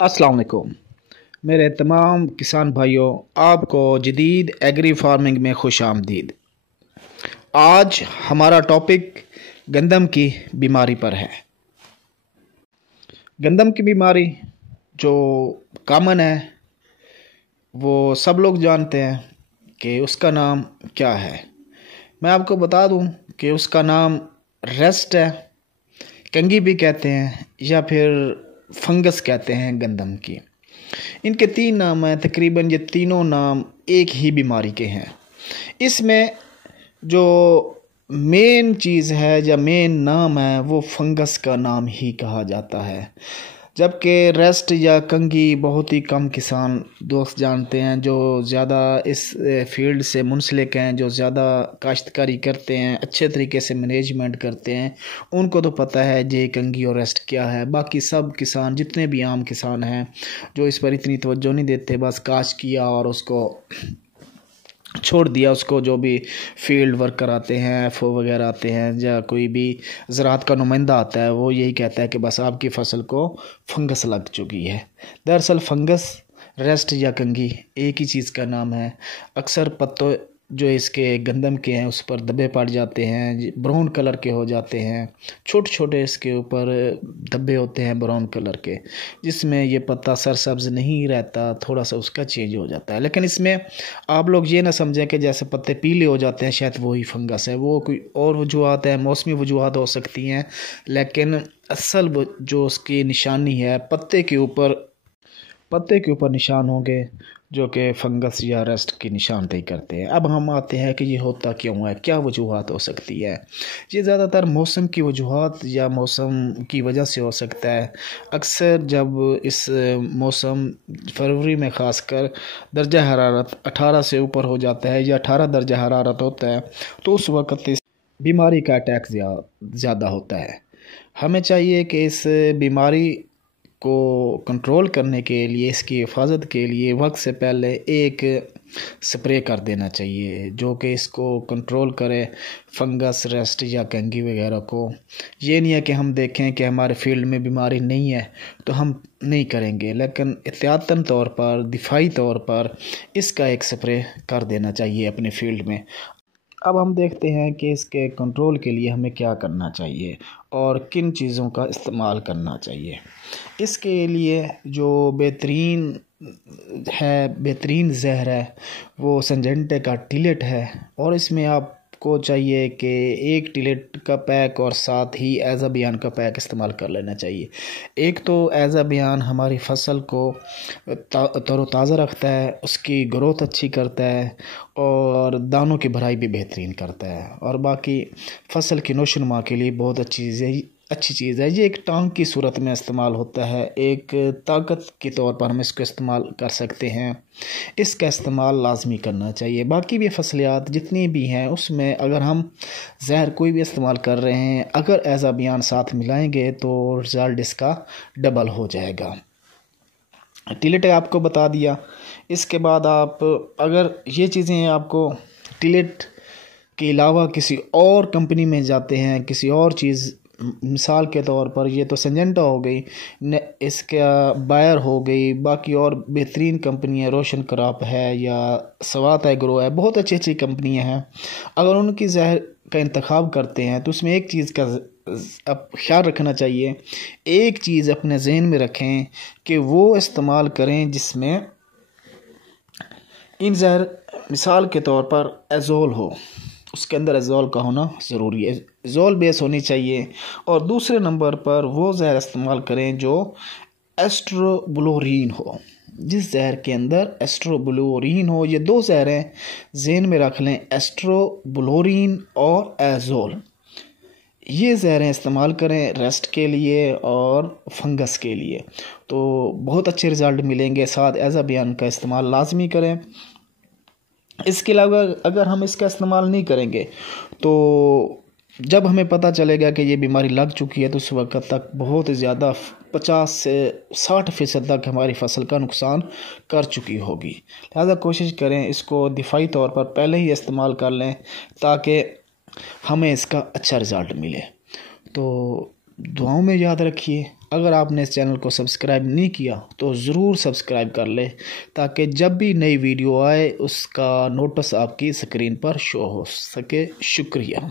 अस्सलाम वालेकुम मेरे तमाम किसान भाइयों, आपको जदीद एग्री फार्मिंग में खुश आमदीद। आज हमारा टॉपिक गंदम की बीमारी पर है। गंदम की बीमारी जो कॉमन है वो सब लोग जानते हैं कि उसका नाम क्या है। मैं आपको बता दूं कि उसका नाम रेस्ट है, कंगी भी कहते हैं या फिर फंगस कहते हैं गंदम की। इनके 3 नाम हैं। तकरीबन ये तीनों नाम एक ही बीमारी के हैं। इसमें जो मेन चीज़ है या मेन नाम है वो फंगस का नाम ही कहा जाता है, जबकि रेस्ट या कंगी बहुत ही कम किसान दोस्त जानते हैं। जो ज़्यादा इस फील्ड से मुंसलिक हैं, जो ज़्यादा काश्तकारी करते हैं, अच्छे तरीके से मैनेजमेंट करते हैं, उनको तो पता है जे कंगी और रेस्ट क्या है। बाकी सब किसान, जितने भी आम किसान हैं, जो इस पर इतनी तवज्जो नहीं देते, बस काश किया और उसको छोड़ दिया। उसको जो भी फील्ड वर्कर आते हैं, एफ ओ वगैरह आते हैं या कोई भी ज़राअत का नुमाइंदा आता है, वो यही कहता है कि बस आपकी फ़सल को फंगस लग चुकी है। दरअसल फंगस, रेस्ट या कंगी एक ही चीज़ का नाम है। अक्सर पत्तों जो इसके गंदम के हैं उस पर धब्बे पड़ जाते हैं, ब्राउन कलर के हो जाते हैं। छोटे छोटे इसके ऊपर धब्बे होते हैं ब्राउन कलर के, जिसमें ये पत्ता सरसब्ज नहीं रहता, थोड़ा सा उसका चेंज हो जाता है। लेकिन इसमें आप लोग ये ना समझें कि जैसे पत्ते पीले हो जाते हैं शायद वही फंगस है। वो कोई और वजूहत है, मौसमी वजूहत हो सकती हैं, लेकिन असल जो उसकी निशानी है पत्ते के ऊपर निशान होंगे जो कि फंगस या रेस्ट की निशानदेही करते हैं। अब हम आते हैं कि ये होता क्यों है, क्या वजूहत हो सकती है। ये ज़्यादातर मौसम की वजूहत या मौसम की वजह से हो सकता है। अक्सर जब इस मौसम फरवरी में ख़ासकर दर्जा हरारत 18 से ऊपर हो जाता है या 18 दर्जा हरारत होता है, तो उस वक़्त इस बीमारी का अटैक ज़्यादा होता है। हमें चाहिए कि इस बीमारी को कंट्रोल करने के लिए, इसकी हिफाजत के लिए वक्त से पहले एक स्प्रे कर देना चाहिए जो कि इसको कंट्रोल करे, फंगस, रेस्ट या कंगी वगैरह को। ये नहीं है कि हम देखें कि हमारे फील्ड में बीमारी नहीं है तो हम नहीं करेंगे, लेकिन एहतियातन तौर पर, दिफाई तौर पर इसका एक स्प्रे कर देना चाहिए अपने फील्ड में। अब हम देखते हैं कि इसके कंट्रोल के लिए हमें क्या करना चाहिए और किन चीज़ों का इस्तेमाल करना चाहिए। इसके लिए जो बेहतरीन जहर है वो सिंजेंटा का टिलेट है, और इसमें आपको चाहिए कि 1 टिलेट का पैक और साथ ही एज़ाबियान का पैक इस्तेमाल कर लेना चाहिए। एक तो एज़ाबियान हमारी फसल को तरोताज़ा रखता है, उसकी ग्रोथ अच्छी करता है और दानों की भराई भी बेहतरीन करता है, और बाकी फसल की नोशनुमा के लिए बहुत अच्छी चीज़ है। ये एक टांग की सूरत में इस्तेमाल होता है, एक ताकत के तौर पर हम इसको इस्तेमाल कर सकते हैं। इसका इस्तेमाल लाजमी करना चाहिए। बाकी भी फसलियात जितनी भी हैं उसमें अगर हम जहर कोई भी इस्तेमाल कर रहे हैं, अगर एज़ाबियान साथ मिलाएंगे तो रिज़ल्ट इसका डबल हो जाएगा। टिलेट आपको बता दिया। इसके बाद आप अगर ये चीज़ें आपको टिलेट के अलावा किसी और कंपनी में जाते हैं, किसी और चीज़, मिसाल के तौर पर ये तो सिंजेंटा हो गई, इसका बायर हो गई, बाकी और बेहतरीन कंपनियां रोशन क्रॉप है या स्वात एग्रो है, बहुत अच्छी अच्छी कंपनियां हैं। अगर उनकी जहर का इंतखाब करते हैं तो उसमें एक चीज़ का अब ख्याल रखना चाहिए, एक चीज़ अपने जहन में रखें कि वो इस्तेमाल करें जिसमें इन जहर, मिसाल के तौर पर एज़ोल हो, उसके अंदर एज़ोल का होना ज़रूरी है, एज़ोल बेस होनी चाहिए। और दूसरे नंबर पर वो जहर इस्तेमाल करें जो एस्ट्रोब्लोरीन हो, जिस जहर के अंदर एस्ट्रोब्लोरीन हो। ये 2 जहरें ज़हन में रख लें, एस्ट्रोब्लोरीन और एज़ोल। ये जहरें इस्तेमाल करें रेस्ट के लिए और फंगस के लिए, तो बहुत अच्छे रिज़ल्ट मिलेंगे। साथ एज़ाबियान का इस्तेमाल लाजमी करें। इसके अलावा अगर हम इसका इस्तेमाल नहीं करेंगे तो जब हमें पता चलेगा कि ये बीमारी लग चुकी है तो उस वक्त तक बहुत ज़्यादा 50 से 60% तक हमारी फसल का नुकसान कर चुकी होगी। लिहाजा कोशिश करें इसको दिफाई तौर पर पहले ही इस्तेमाल कर लें ताकि हमें इसका अच्छा रिज़ल्ट मिले। तो दुआओं में याद रखिए। अगर आपने इस चैनल को सब्सक्राइब नहीं किया तो ज़रूर सब्सक्राइब कर ले, ताकि जब भी नई वीडियो आए उसका नोटिस आपकी स्क्रीन पर शो हो सके। शुक्रिया।